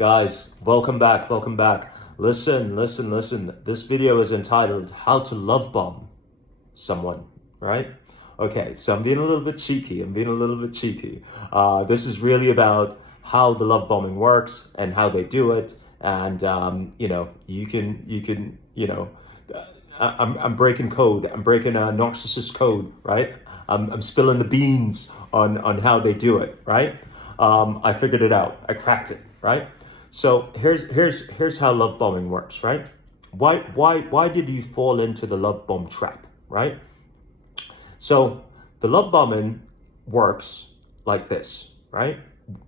Guys, welcome back, welcome back. Listen. This video is entitled How to Love Bomb Someone, right? Okay, so I'm being a little bit cheeky. This is really about how the love bombing works and how they do it. And, I'm breaking code. I'm breaking a narcissist code, right? I'm spilling the beans on how they do it, right? I figured it out. I cracked it, right? So here's how love bombing works, right? Why did you fall into the love bomb trap, right? So the love bombing works like this, right?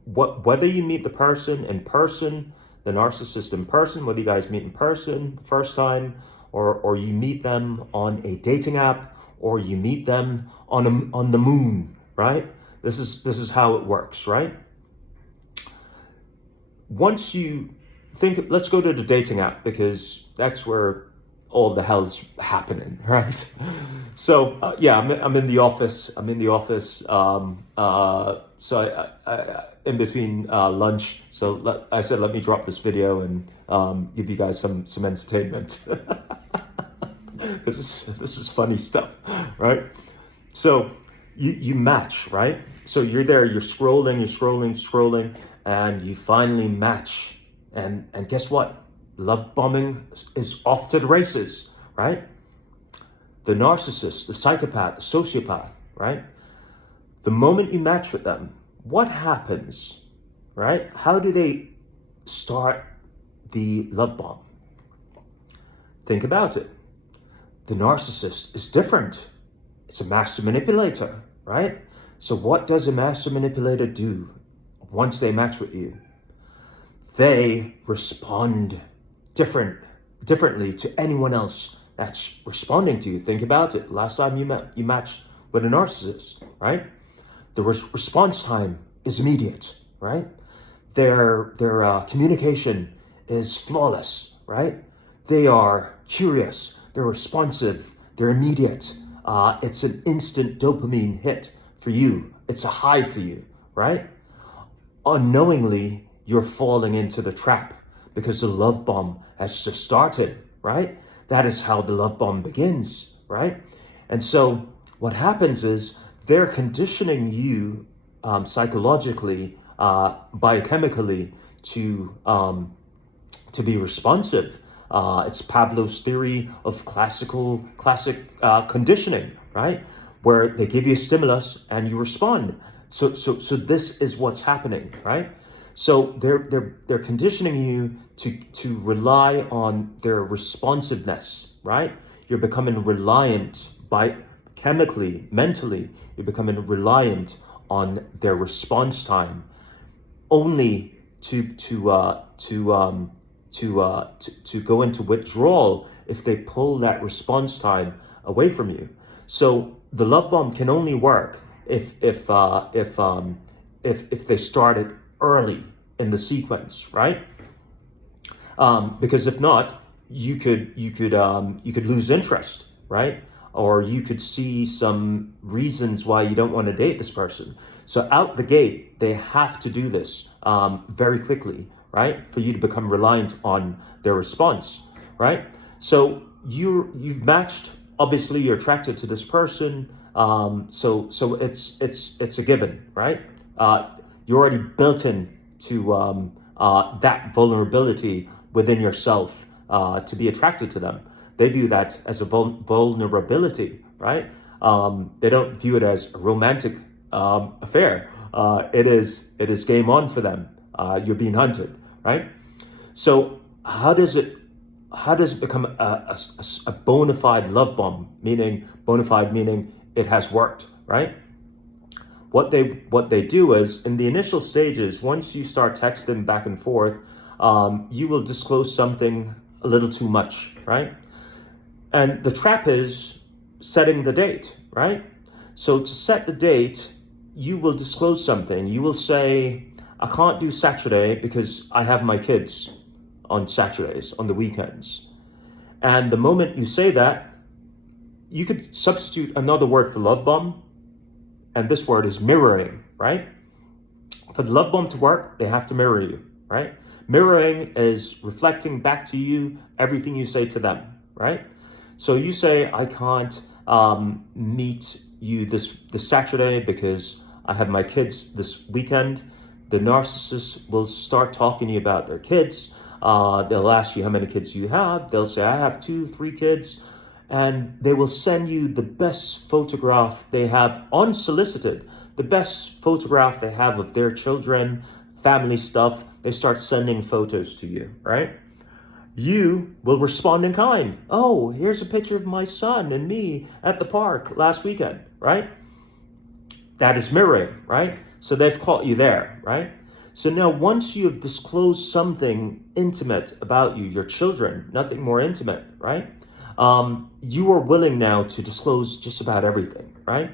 Whether you meet the person in person, the narcissist in person, whether you guys meet in person the first time, or you meet them on a dating app, or you meet them on the moon, right? This is how it works, right? Once you think, let's go to the dating app because that's where all the hell's happening, right? So I'm in the office. So I in between lunch. So I said, let me drop this video and give you guys some entertainment. This is funny stuff, right? So you match, right? So you're there, you're scrolling, and you finally match. And guess what? Love bombing is off to the races, right? The narcissist, the psychopath, the sociopath, right? The moment you match with them, what happens, right? How do they start the love bomb? Think about it. The narcissist is different. It's a master manipulator, right? So what does a master manipulator do once they match with you? They respond differently to anyone else that's responding to you. Think about it. Last time you matched with a narcissist, right? The response time is immediate, right? Their communication is flawless, right? They are curious, they're responsive, they're immediate. It's an instant dopamine hit for you. It's a high for you, right? Unknowingly, you're falling into the trap because the love bomb has just started, right? That is how the love bomb begins, right? And so what happens is they're conditioning you psychologically, biochemically to be responsive. It's Pavlov's theory of classic conditioning, right? Where they give you a stimulus and you respond. So this is what's happening, right? So they're conditioning you to rely on their responsiveness, right? You're becoming reliant chemically, mentally. You're becoming reliant on their response time, only to go into withdrawal if they pull that response time away from you. So the love bomb can only work if they start it early in the sequence, right? Because if not, you could lose interest, right? Or you could see some reasons why you don't want to date this person. So out the gate, they have to do this very quickly, right? For you to become reliant on their response, right? So you've matched. Obviously, you're attracted to this person. So it's a given, right? You're already built in to that vulnerability within yourself to be attracted to them. They view that as a vulnerability, right? They don't view it as a romantic affair. It is game on for them. You're being hunted, right? So how does it become a bona fide love bomb? Bona fide meaning it has worked, right? What they do is, in the initial stages, once you start texting back and forth, you will disclose something a little too much, right? And the trap is setting the date, right? So to set the date, you will disclose something. You will say, I can't do Saturday because I have my kids on Saturdays, on the weekends. And the moment you say that, you could substitute another word for love bomb, and this word is mirroring, right? For the love bomb to work, they have to mirror you, right? Mirroring is reflecting back to you everything you say to them, right? So you say, I can't meet you this Saturday because I have my kids this weekend. The narcissist will start talking to you about their kids. They'll ask you how many kids you have. They'll say, I have 2, 3 kids. And they will send you the best photograph they have unsolicited, the best photograph they have of their children, family stuff. They start sending photos to you, right? You will respond in kind. Oh, here's a picture of my son and me at the park last weekend, right? That is mirroring, right? So they've caught you there, right? So now once you have disclosed something intimate about you, your children, nothing more intimate, right? You are willing now to disclose just about everything, right?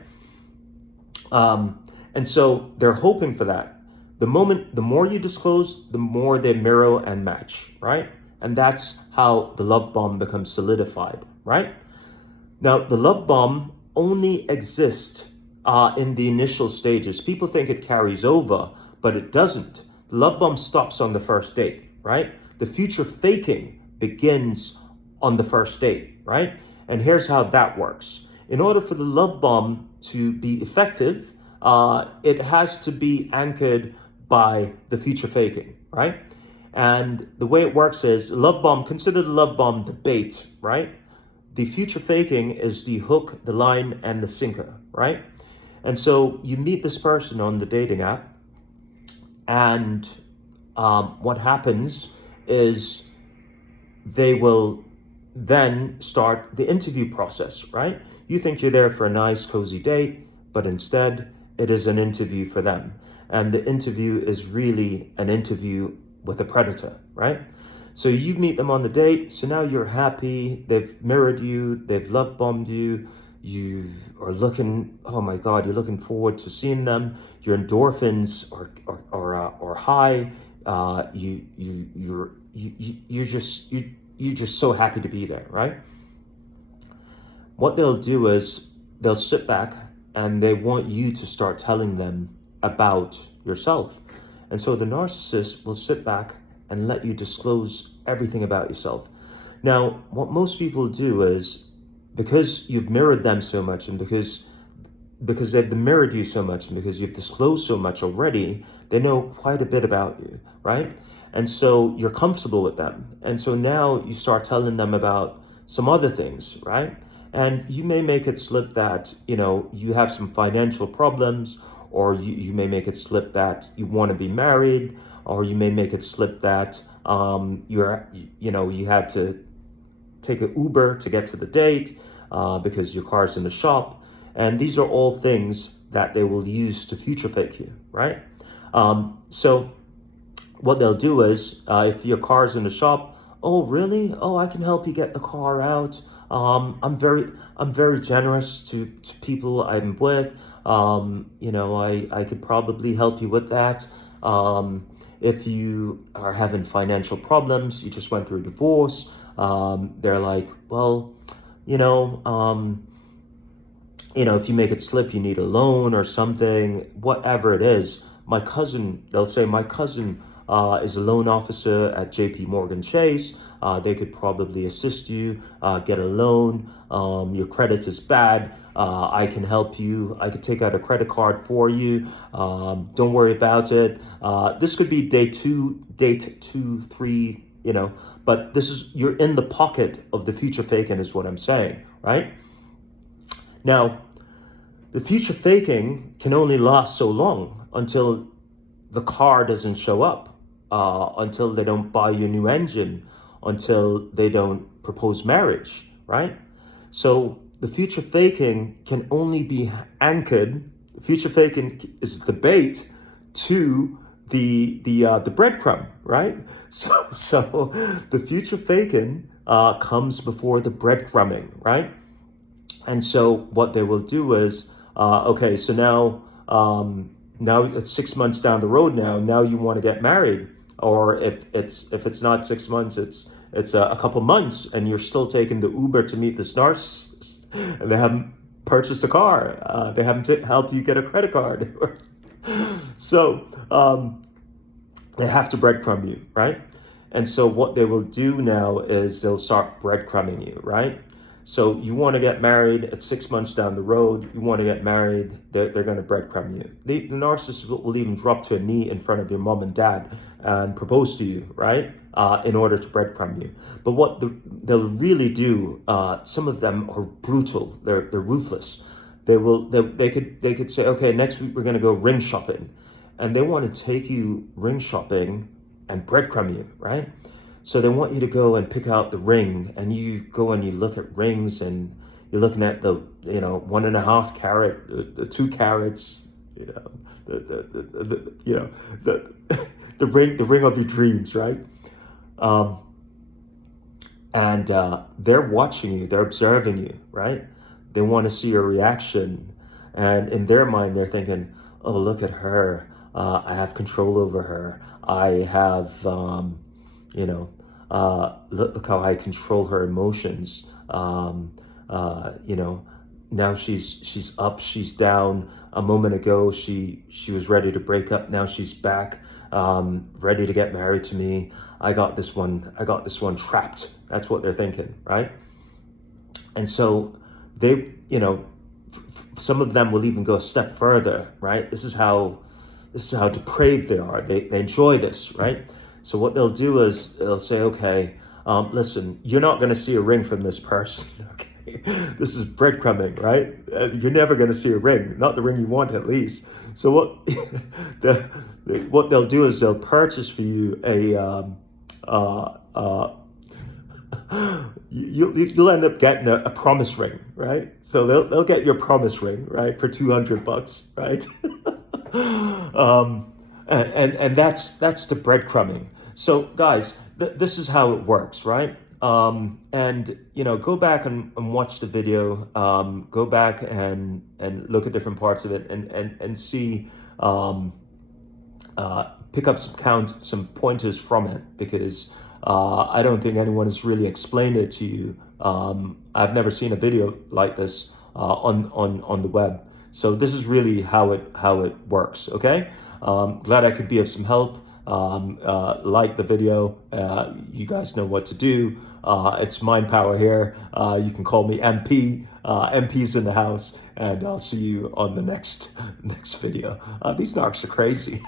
And so they're hoping for that. The more you disclose, the more they mirror and match, right? And that's how the love bomb becomes solidified, right? Now, the love bomb only exists in the initial stages. People think it carries over, but it doesn't. The love bomb stops on the first date, right? The future faking begins on the first date, right? And here's how that works. In order for the love bomb to be effective, it has to be anchored by the future faking, right? And the way it works is love bomb, consider the love bomb the bait, right? The future faking is the hook, the line, and the sinker, right? And so you meet this person on the dating app, and what happens is they will then start the interview process, right? You think you're there for a nice, cozy date, but instead it is an interview for them. And the interview is really an interview with a predator, right? So you meet them on the date, so now you're happy, they've mirrored you, they've love bombed you, you are looking, oh my God, you're looking forward to seeing them, your endorphins are high, you're just so happy to be there, right? What they'll do is they'll sit back and they want you to start telling them about yourself. And so the narcissist will sit back and let you disclose everything about yourself. Now, what most people do is, because you've mirrored them so much, and because they've mirrored you so much, and because you've disclosed so much already, they know quite a bit about you, right? And so you're comfortable with them. And so now you start telling them about some other things, right? And you may make it slip that, you have some financial problems, or you may make it slip that you want to be married, or you may make it slip that you had to take an Uber to get to the date because your car's in the shop. And these are all things that they will use to future fake you, right? So what they'll do is, if your car's in the shop, oh really? Oh, I can help you get the car out. I'm very generous to people I'm with. I could probably help you with that. If you are having financial problems, you just went through a divorce, they're like, well, if you make it slip, you need a loan or something, whatever it is. They'll say, my cousin is a loan officer at JP Morgan Chase. They could probably assist you, get a loan. Your credit is bad. I can help you. I could take out a credit card for you. Don't worry about it. This could be date 2, 3, but you're in the pocket of the future faking is what I'm saying, right? Now, the future faking can only last so long until the car doesn't show up, until they don't buy you a new engine, until they don't propose marriage, right? So the future faking can only be anchored. Future faking is the bait to the breadcrumb, right? So the future faking comes before the breadcrumbing, right? And so what they will do is, okay, so now it's 6 months down the road. Now you want to get married, or if it's not 6 months, it's a couple months, and you're still taking the Uber to meet this narcissist, and they haven't purchased a car, they haven't helped you get a credit card. So they have to breadcrumb you, right? And so what they will do now is they'll start breadcrumbing you, right? So you want to get married at 6 months down the road, you want to get married, they're going to breadcrumb you. The narcissist will even drop to a knee in front of your mom and dad and propose to you, right? In order to breadcrumb you. But what they'll really do, some of them are brutal, they're ruthless. They could say, okay, next week we're going to go ring shopping. And they want to take you ring shopping and breadcrumb you, right? So they want you to go and pick out the ring, and you go and you look at rings, and you're looking at the 1.5 carat, the 2 carats, the the ring of your dreams, right? Um, and they're watching you, they're observing you, right? They want to see your reaction, and in their mind, they're thinking, "Oh, look at her! I have control over her. I have, look how I control her emotions. You know, now she's up, she's down. A moment ago, she was ready to break up. Now she's back, ready to get married to me. I got this one trapped." That's what they're thinking, right? And so they, some of them will even go a step further, right? This is how depraved they are. They enjoy this, right? So what they'll do is they'll say, okay, listen, you're not going to see a ring from this person. Okay, this is breadcrumbing, right? You're never going to see a ring, not the ring you want, at least. So what they'll do is they'll purchase for you you'll end up getting a promise ring, right? So they'll get your promise ring, right, for $200, right? And that's the breadcrumbing. So guys, this is how it works, right? And go back and watch the video. Go back and look at different parts of it, and see. Pick up some pointers from it, because I don't think anyone has really explained it to you. I've never seen a video like this on the web. So this is really how it works. Okay, glad I could be of some help. Like the video. You guys know what to do. It's Mind Power here. You can call me MP. MP's in the house, and I'll see you on the next video. These narcs are crazy.